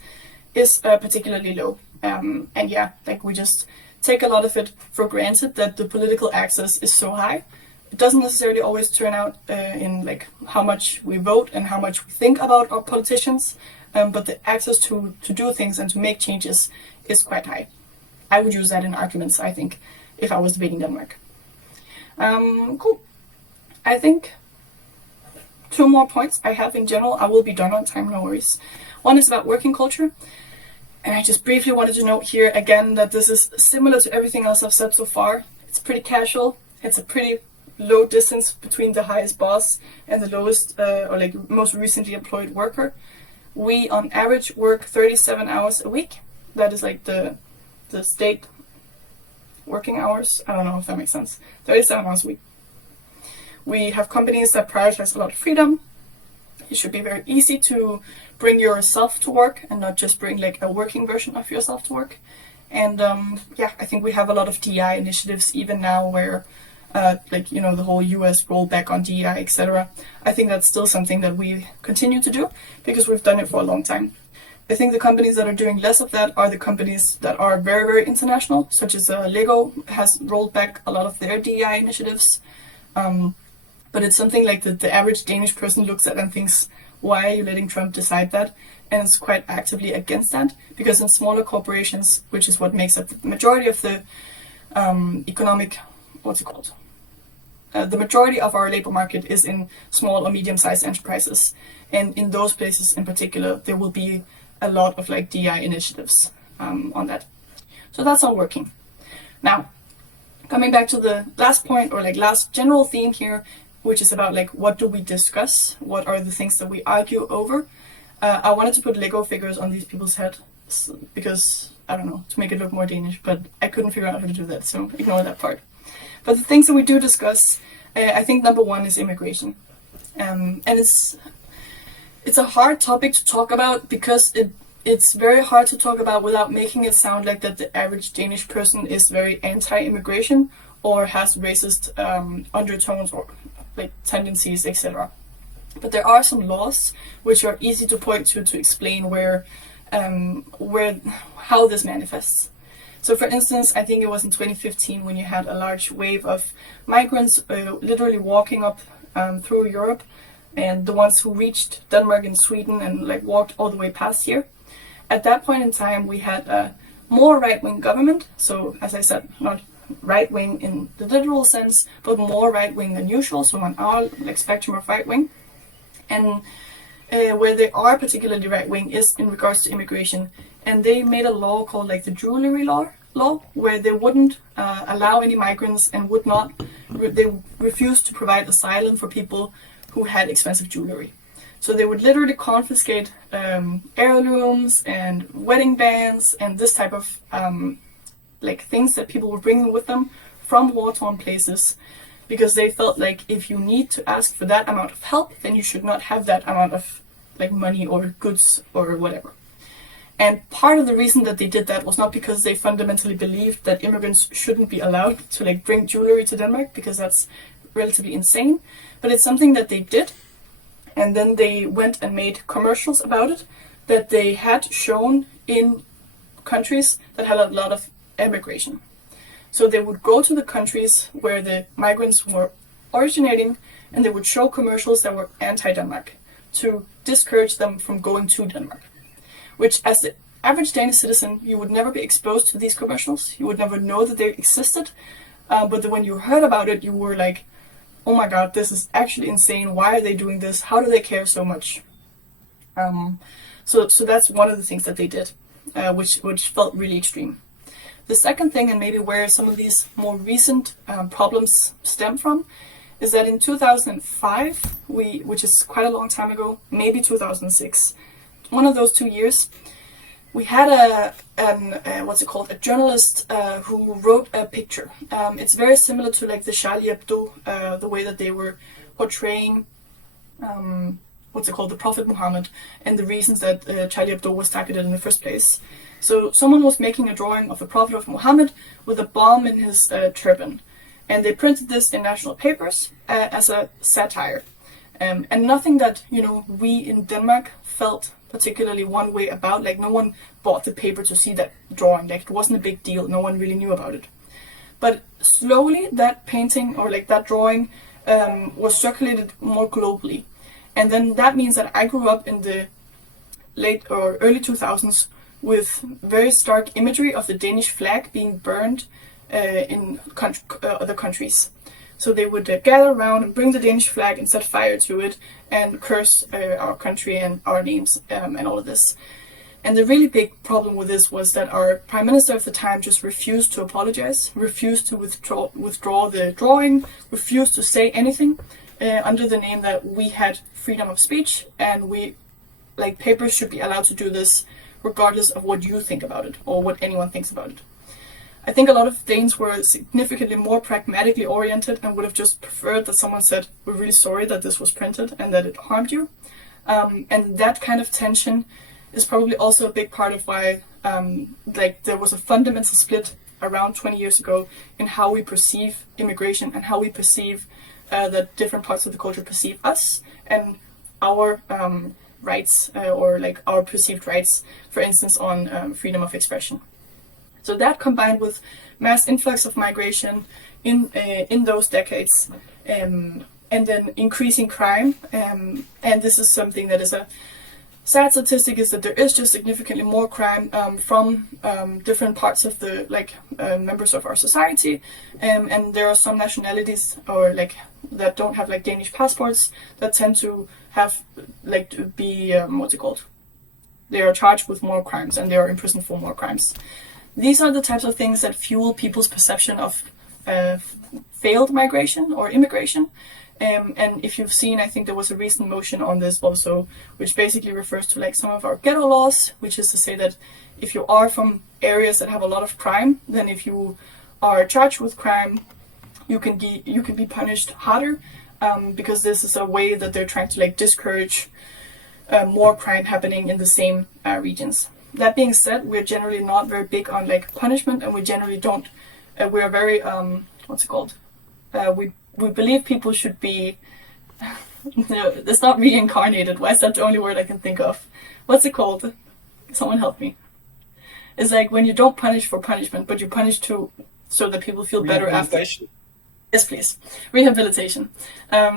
is particularly low. And yeah, like we just take a lot of it for granted that the political access is so high. It doesn't necessarily always turn out in like how much we vote and how much we think about our politicians, but the access to do things and to make changes is quite high. I would use that in arguments, I think, if I was debating Denmark. Cool. I think 2 more points I have in general. I will be done on time, no worries. One is about working culture. And I just briefly wanted to note here again that this is similar to everything else I've said so far. It's pretty casual. It's a pretty low distance between the highest boss and the lowest or like most recently employed worker. We on average work 37 hours a week. That is like the state working hours. I don't know if that makes sense. 37 hours a week. We have companies that prioritize a lot of freedom. It should be very easy to bring yourself to work and not just bring like a working version of yourself to work. And yeah, I think we have a lot of DEI initiatives even now where like, you know, the whole US rollback on DEI, etc. I think that's still something that we continue to do because we've done it for a long time. I think the companies that are doing less of that are the companies that are very, very international, such as Lego has rolled back a lot of their DEI initiatives. But it's something like the average Danish person looks at and thinks, why are you letting Trump decide that? And it's quite actively against that because in smaller corporations, which is what makes up the majority of the economic, what's it called? The majority of our labor market is in small or medium-sized enterprises. And in those places in particular, there will be a lot of like DI initiatives on that. So that's all working. Now, coming back to the last point or like last general theme here, which is about like what do we discuss? What are the things that we argue over? I wanted to put Lego figures on these people's heads because, I don't know, to make it look more Danish, but I couldn't figure out how to do that, so ignore that part. But the things that we do discuss, I think number one is immigration. And it's a hard topic to talk about because it's very hard to talk about without making it sound like that the average Danish person is very anti-immigration or has racist undertones or like tendencies, etc. But there are some laws which are easy to point to explain where how this manifests. So, for instance, I think it was in 2015 when you had a large wave of migrants literally walking up through Europe, and the ones who reached Denmark and Sweden and like walked all the way past here. At that point in time, we had a more right-wing government. So, as I said, not right-wing in the literal sense, but more right-wing than usual. So on our like spectrum of right-wing, and where they are particularly right-wing is in regards to immigration. And they made a law called like the jewelry law, where they wouldn't allow any migrants and they refused to provide asylum for people who had expensive jewelry. So they would literally confiscate heirlooms and wedding bands and this type of like things that people were bringing with them from war-torn places, because they felt like if you need to ask for that amount of help, then you should not have that amount of like money or goods or whatever. And part of the reason that they did that was not because they fundamentally believed that immigrants shouldn't be allowed to like bring jewelry to Denmark, because that's relatively insane, but it's something that they did. And then they went and made commercials about it that they had shown in countries that had a lot of immigration. So they would go to the countries where the migrants were originating, and they would show commercials that were anti-Denmark to discourage them from going to Denmark. Which, as the average Danish citizen, you would never be exposed to these commercials. You would never know that they existed. But when you heard about it, you were like, oh my god, this is actually insane. Why are they doing this? How do they care so much? So that's one of the things that they did, which felt really extreme. The second thing, and maybe where some of these more recent problems stem from, is that in 2005, which is quite a long time ago, maybe 2006, one of those 2 years, we had a journalist who wrote a picture. It's very similar to like the Charlie Hebdo, the way that they were portraying, the Prophet Muhammad, and the reasons that Charlie Hebdo was targeted in the first place. So someone was making a drawing of the Prophet of Muhammad with a bomb in his turban. And they printed this in national papers as a satire. And nothing that, we in Denmark felt particularly one way about. Like, no one bought the paper to see that drawing. Like, it wasn't a big deal. No one really knew about it. But slowly, that painting or like that drawing was circulated more globally. And then that means that I grew up in the late or early 2000s with very stark imagery of the Danish flag being burned in other countries. So they would gather around and bring the Danish flag and set fire to it and curse our country and our names and all of this. And the really big problem with this was that our Prime Minister of the time just refused to apologize, refused to withdraw the drawing, refused to say anything under the name that we had freedom of speech and papers should be allowed to do this regardless of what you think about it or what anyone thinks about it. I think a lot of Danes were significantly more pragmatically oriented and would have just preferred that someone said, we're really sorry that this was printed and that it harmed you. And that kind of tension is probably also a big part of why there was a fundamental split around 20 years ago in how we perceive immigration and how we perceive that different parts of the culture perceive us and our rights or like our perceived rights, for instance, on freedom of expression. So that combined with mass influx of migration in those decades, and then increasing crime, and this is something that is a sad statistic, is that there is just significantly more crime from different parts of the members of our society, and there are some nationalities or that don't have Danish passports that tend to have to be they are charged with more crimes and they are imprisoned for more crimes. These are the types of things that fuel people's perception of failed migration or immigration. And if you've seen, I think there was a recent motion on this also, which basically refers to some of our ghetto laws, which is to say that if you are from areas that have a lot of crime, then if you are charged with crime, you can be punished harder, because this is a way that they're trying to like discourage more crime happening in the same regions. That being said, we're generally not very big on like punishment, and we generally don't. We are very what's it called? We believe people should be. No, it's not reincarnated. Why is that the only word I can think of? What's it called? Someone help me. It's like when you don't punish for punishment, but you punish so that people feel better after. Yes, please. Rehabilitation.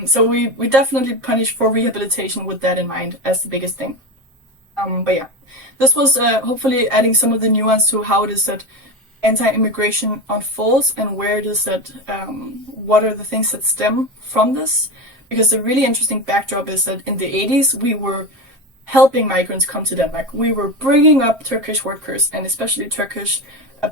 So we definitely punish for rehabilitation with that in mind as the biggest thing. But yeah, this was hopefully adding some of the nuance to how it is that anti-immigration unfolds and where it is that, what are the things that stem from this. Because the really interesting backdrop is that in the 80s, we were helping migrants come to Denmark. We were bringing up Turkish workers, and especially Turkish,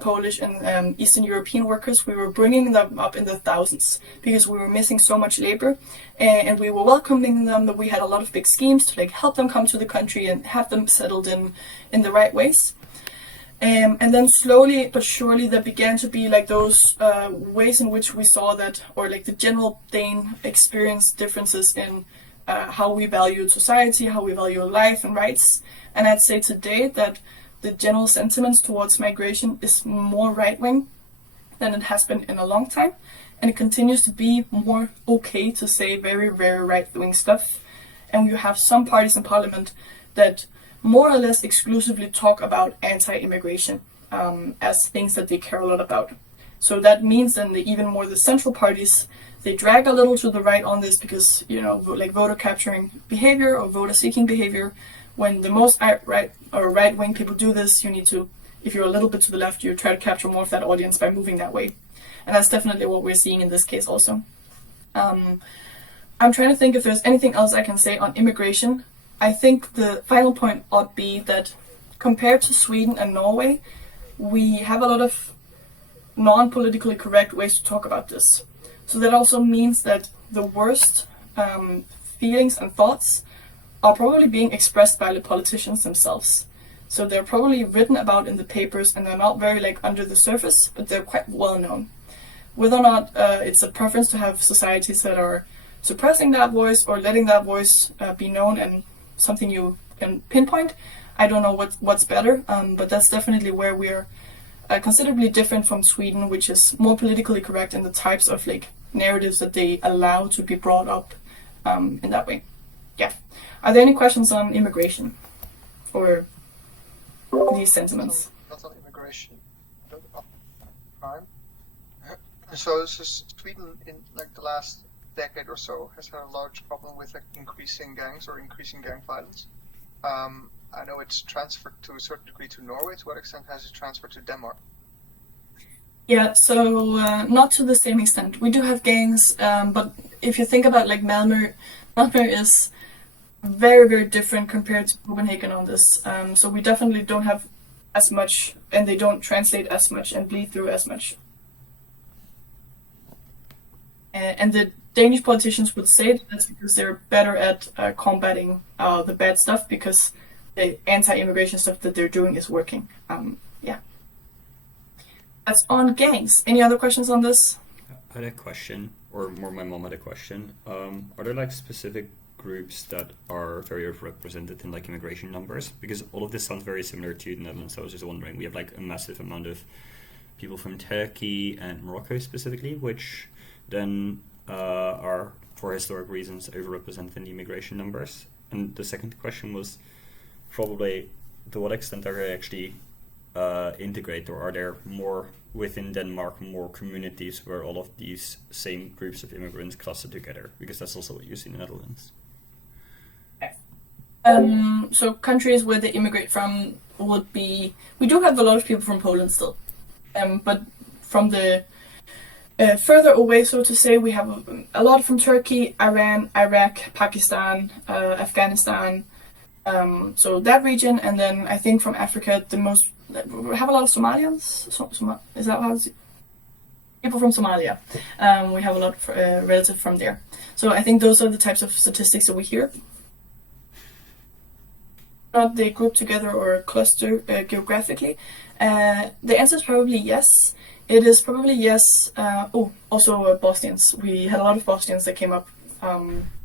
Polish, and Eastern European workers. We were bringing them up in the thousands because we were missing so much labor, and we were welcoming them. That we had a lot of big schemes to like help them come to the country and have them settled in the right ways. And then slowly but surely there began to be like those ways in which we saw that, or like the general Dane experienced differences in how we value society, how we value life and rights. And I'd say today that the general sentiments towards migration is more right-wing than it has been in a long time. And it continues to be more okay to say very, very right-wing stuff. And you have some parties in parliament that more or less exclusively talk about anti-immigration as things that they care a lot about. So that means then even more the central parties, they drag a little to the right on this because, you know, like voter capturing behavior or voter seeking behavior. When the most right-wing people do this, you need to, if you're a little bit to the left, you try to capture more of that audience by moving that way. And that's definitely what we're seeing in this case also. I'm trying to think if there's anything else I can say on immigration. I think the final point ought be that compared to Sweden and Norway, we have a lot of non-politically correct ways to talk about this. So that also means that the worst feelings and thoughts are probably being expressed by the politicians themselves. So they're probably written about in the papers, and they're not very like under the surface, but they're quite well known. Whether or not it's a preference to have societies that are suppressing that voice or letting that voice be known and something you can pinpoint, I don't know what's better, but that's definitely where we're considerably different from Sweden, which is more politically correct in the types of like narratives that they allow to be brought up in that way. Yeah. Are there any questions on immigration or these sentiments? Not on immigration, but on crime. So Sweden in like the last decade or so has had a large problem with like increasing gangs or increasing gang violence. I know it's transferred to a certain degree to Norway. To what extent has it transferred to Denmark? Yeah, so not to the same extent. We do have gangs, but if you think about like Malmö is very, very different compared to Copenhagen on this. So we definitely don't have as much, and they don't translate as much and bleed through as much. And the Danish politicians would say that's because they're better at combating the bad stuff, because the anti-immigration stuff that they're doing is working. Yeah. That's on gangs. Any other questions on this? I had a question, or more my mom had a question. Are there like specific groups that are very represented in like immigration numbers? Because all of this sounds very similar to the Netherlands. So I was just wondering, we have like a massive amount of people from Turkey and Morocco specifically, which then are, for historic reasons, overrepresented in the immigration numbers. And the second question was probably, to what extent are they actually integrate, or are there more within Denmark, more communities where all of these same groups of immigrants cluster together? Because that's also what you see in the Netherlands. So countries where they immigrate from would be, we do have a lot of people from Poland still, but from the further away, so to say, we have a lot from Turkey, Iran, Iraq, Pakistan, Afghanistan, so that region. And then I think from Africa, we have a lot of Somalians. Is that how it's? People from Somalia. We have a lot of relatives from there. So I think those are the types of statistics that we hear. Not they group together or cluster geographically. The answer is probably yes. It is probably yes. Also Bosnians. We had a lot of Bosnians that came up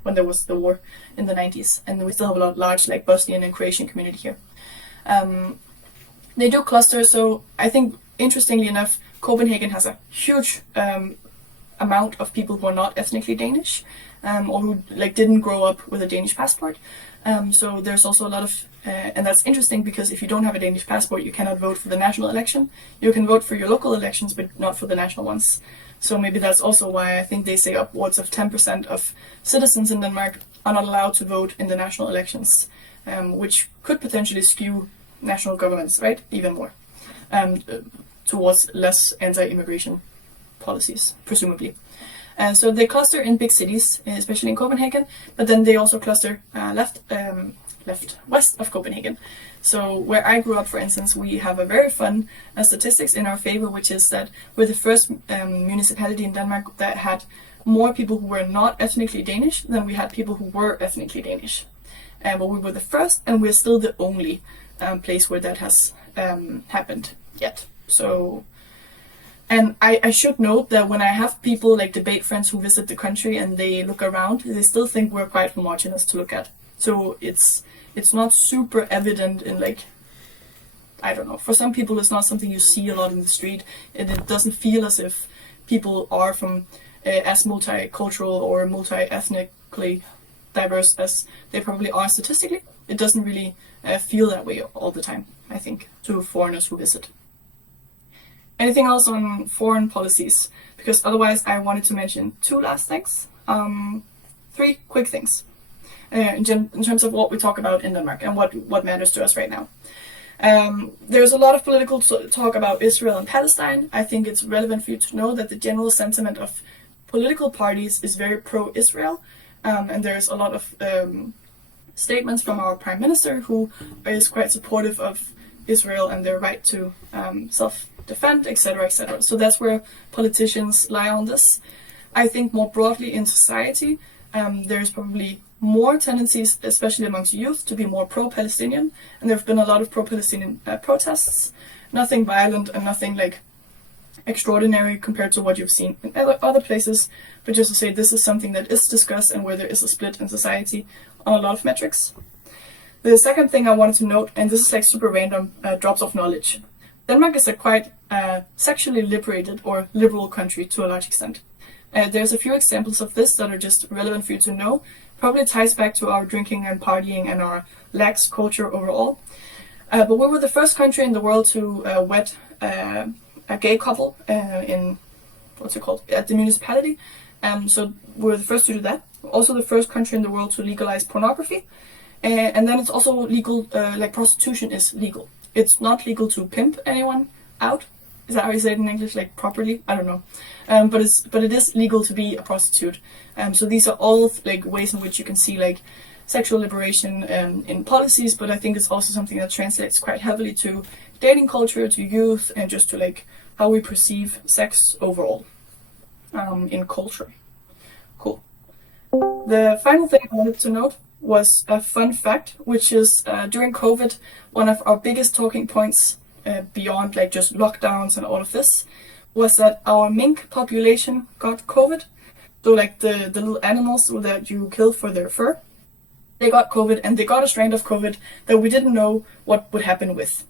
when there was the war in the 90s, and we still have a large like Bosnian and Croatian community here. They do cluster, so I think interestingly enough, Copenhagen has a huge amount of people who are not ethnically Danish, or who like didn't grow up with a Danish passport. So there's also a lot of, and that's interesting because if you don't have a Danish passport, you cannot vote for the national election. You can vote for your local elections, but not for the national ones. So maybe that's also why I think they say upwards of 10% of citizens in Denmark are not allowed to vote in the national elections, which could potentially skew national governments, right, even more, towards less anti-immigration policies, presumably. So they cluster in big cities, especially in Copenhagen, but then they also cluster west of Copenhagen. So where I grew up, for instance, we have a very fun statistics in our favor, which is that we're the first municipality in Denmark that had more people who were not ethnically Danish than we had people who were ethnically Danish. But we were the first, and we're still the only place where that has happened yet. So, and I should note that when I have people like debate friends who visit the country and they look around, they still think we're quite homogenous to look at. So it's not super evident in like, I don't know, for some people it's not something you see a lot in the street, and it doesn't feel as if people are from as multicultural or multi-ethnically diverse as they probably are statistically. It doesn't really feel that way all the time, I think, to foreigners who visit. Anything else on foreign policies? Because otherwise I wanted to mention two last things. 3 quick things in terms of what we talk about in Denmark and what matters to us right now. There's a lot of political talk about Israel and Palestine. I think it's relevant for you to know that the general sentiment of political parties is very pro-Israel, and there's a lot of statements from our Prime Minister who is quite supportive of Israel and their right to self-defend, etc., etc. So that's where politicians lie on this. I think more broadly in society, there's probably more tendencies, especially amongst youth, to be more pro-Palestinian, and there have been a lot of pro-Palestinian protests. Nothing violent and nothing like extraordinary compared to what you've seen in other places, but just to say this is something that is discussed and where there is a split in society on a lot of metrics. The second thing I wanted to note, and this is like super random, drops of knowledge. Denmark is a quite sexually liberated or liberal country to a large extent. There's a few examples of this that are just relevant for you to know. Probably ties back to our drinking and partying and our lax culture overall. But we were the first country in the world to wed a gay couple in, at the municipality. So we're the first to do that. Also the first country in the world to legalize pornography. And then it's also legal, like prostitution is legal. It's not legal to pimp anyone out. Is that how you say it in English, like properly? I don't know. But it is legal to be a prostitute. So these are all like ways in which you can see like sexual liberation in policies, but I think it's also something that translates quite heavily to dating culture, to youth, and just to like how we perceive sex overall in culture. Cool. The final thing I wanted to note was a fun fact, which is during COVID, one of our biggest talking points beyond like just lockdowns and all of this was that our mink population got COVID. So like the little animals that you kill for their fur, they got COVID, and they got a strain of COVID that we didn't know what would happen with.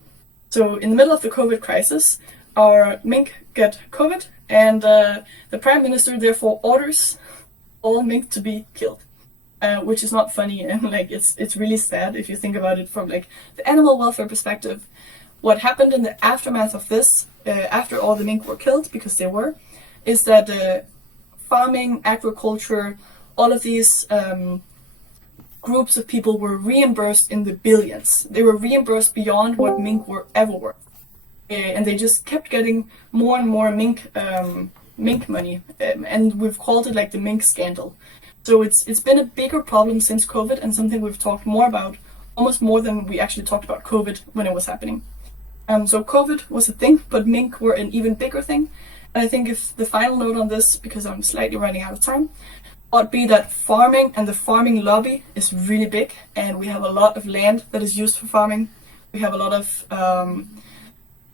So in the middle of the COVID crisis, our mink get COVID, and the Prime Minister therefore orders all mink to be killed. Which is not funny, and like it's really sad if you think about it from like the animal welfare perspective. What happened in the aftermath of this, after all the mink were killed, because they were, is that farming, agriculture, all of these groups of people were reimbursed in the billions. They were reimbursed beyond what mink were ever worth, and they just kept getting more and more mink money, and we've called it like the mink scandal. So it's been a bigger problem since COVID, and something we've talked more about, almost more than we actually talked about COVID when it was happening. So COVID was a thing, but mink were an even bigger thing. And I think if the final note on this, because I'm slightly running out of time, ought be that farming and the farming lobby is really big, and we have a lot of land that is used for farming. We have a lot of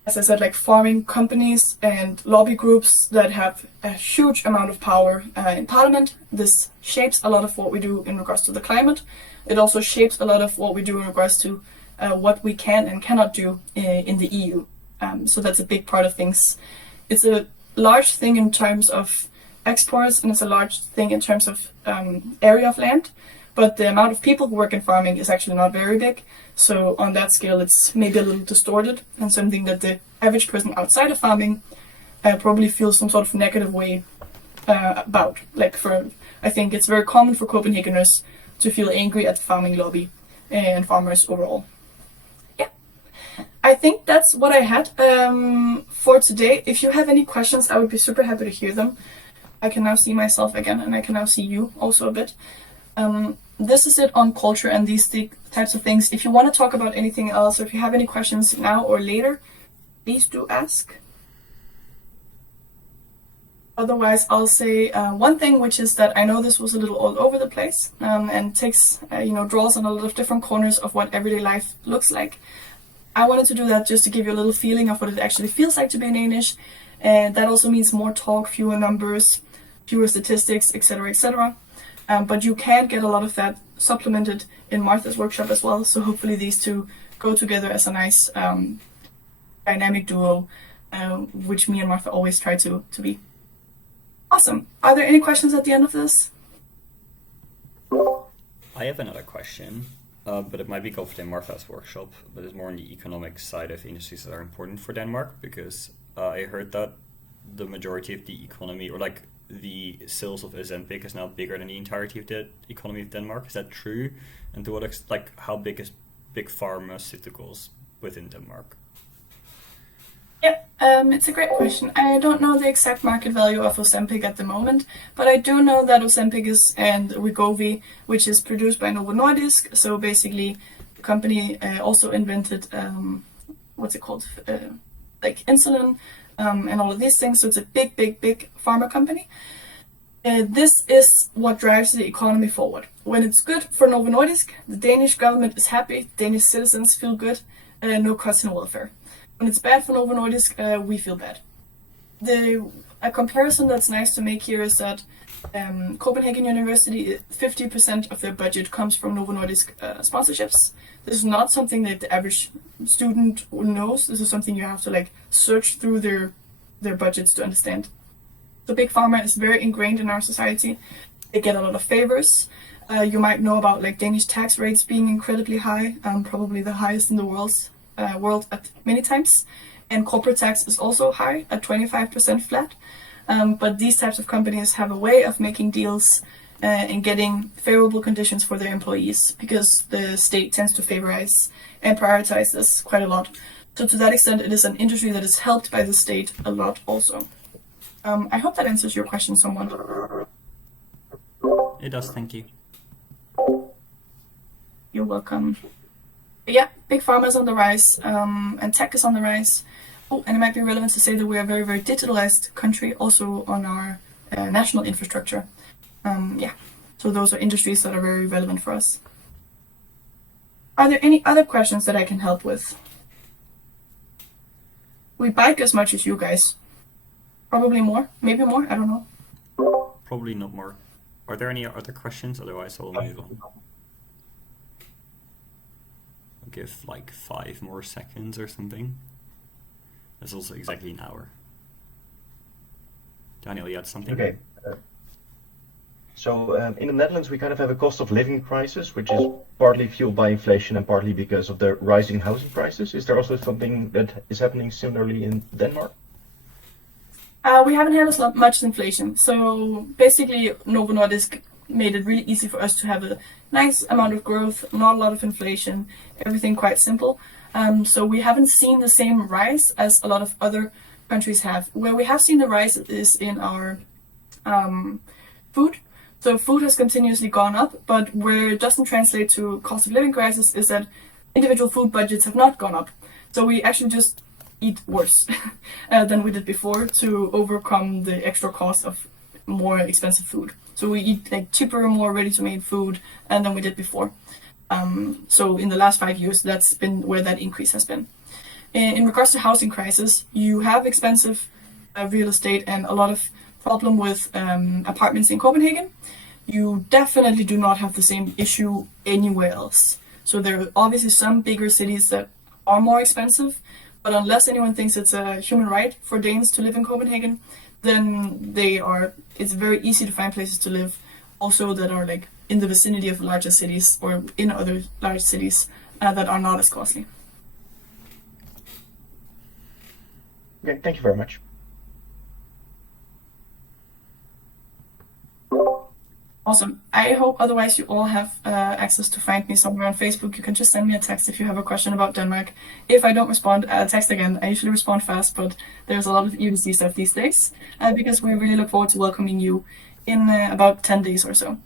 as I said, like farming companies and lobby groups that have a huge amount of power in Parliament. This shapes a lot of what we do in regards to the climate. It also shapes a lot of what we do in regards to what we can and cannot do in the EU. So that's a big part of things. It's a large thing in terms of exports, and it's a large thing in terms of area of land, but the amount of people who work in farming is actually not very big. So on that scale, it's maybe a little distorted, and something that the average person outside of farming probably feels some sort of negative way about. I think it's very common for Copenhageners to feel angry at the farming lobby and farmers overall. Yeah, I think that's what I had for today. If you have any questions, I would be super happy to hear them. I can now see myself again, and I can now see you also a bit. This is it on culture and these types of things. If you want to talk about anything else, or if you have any questions now or later, please do ask. Otherwise, I'll say one thing, which is that I know this was a little all over the place and takes, draws on a lot of different corners of what everyday life looks like. I wanted to do that just to give you a little feeling of what it actually feels like to be in Danish. And that also means more talk, fewer numbers, fewer statistics, etc., etc. But you can get a lot of that supplemented in Martha's workshop as well. So hopefully these two go together as a nice dynamic duo, which me and Martha always try to be. Awesome. Are there any questions at the end of this? I have another question, but it might be covered in Martha's workshop, but it's more on the economic side of industries that are important for Denmark, because I heard that the majority of the economy, or like the sales of Ozempic, is now bigger than the entirety of the economy of Denmark. Is that true? And to what extent, how big is big pharmaceuticals within Denmark? Yeah, it's a great question. I don't know the exact market value of Ozempic at the moment, but I do know that Ozempic is, and Wegovy, which is produced by Novo Nordisk. So basically, the company also invented, what's it called? Like insulin and all of these things. So it's a big pharma company. This is what drives the economy forward. When it's good for Novo Nordisk, the Danish government is happy, Danish citizens feel good, no cuts in welfare. When it's bad for Novo Nordisk, we feel bad. A comparison that's nice to make here is that Copenhagen University, 50% of their budget comes from Novo Nordisk sponsorships. This is not something that the average student knows. This is something you have to search through their budgets to understand. So big pharma is very ingrained in our society. They get a lot of favors. You might know about Danish tax rates being incredibly high, probably the highest in the world at many times. And corporate tax is also high at 25% flat. But these types of companies have a way of making deals and getting favorable conditions for their employees, because the state tends to favorize and prioritize this quite a lot. So to that extent, it is an industry that is helped by the state a lot also. I hope that answers your question somewhat. It does, thank you. You're welcome. But yeah, big pharma is on the rise, and tech is on the rise. Oh, and it might be relevant to say that we are a very, very digitalized country also on our national infrastructure. So those are industries that are very relevant for us. Are there any other questions that I can help with? We bike as much as you guys. Probably more, maybe more, I don't know. Probably not more. Are there any other questions? Otherwise, I'll move on. I'll give 5 more seconds or something. That's also exactly an hour. Daniel, you had something? Okay. So in the Netherlands, we kind of have a cost of living crisis, which is partly fueled by inflation and partly because of the rising housing prices. Is there also something that is happening similarly in Denmark? We haven't had as much inflation. So basically, Novo Nordisk made it really easy for us to have a nice amount of growth, not a lot of inflation, everything quite simple. So we haven't seen the same rise as a lot of other countries have. Where we have seen the rise is in our food. So food has continuously gone up, but where it doesn't translate to cost of living crisis is that individual food budgets have not gone up. So we actually just eat worse than we did before to overcome the extra cost of more expensive food. So we eat cheaper, more ready-to-made food than we did before. So in the last 5 years, that's been where that increase has been. In regards to housing crisis, you have expensive real estate and a lot of problem with apartments in Copenhagen. You definitely do not have the same issue anywhere else. So there are obviously some bigger cities that are more expensive, but unless anyone thinks it's a human right for Danes to live in Copenhagen, then it's very easy to find places to live also that are like in the vicinity of larger cities or in other large cities that are not as costly. Okay, thank you very much. Awesome. I hope otherwise you all have access to find me somewhere on Facebook. You can just send me a text if you have a question about Denmark. If I don't respond, text again. I usually respond fast, but there's a lot of UBC stuff these days because we really look forward to welcoming you in about 10 days or so.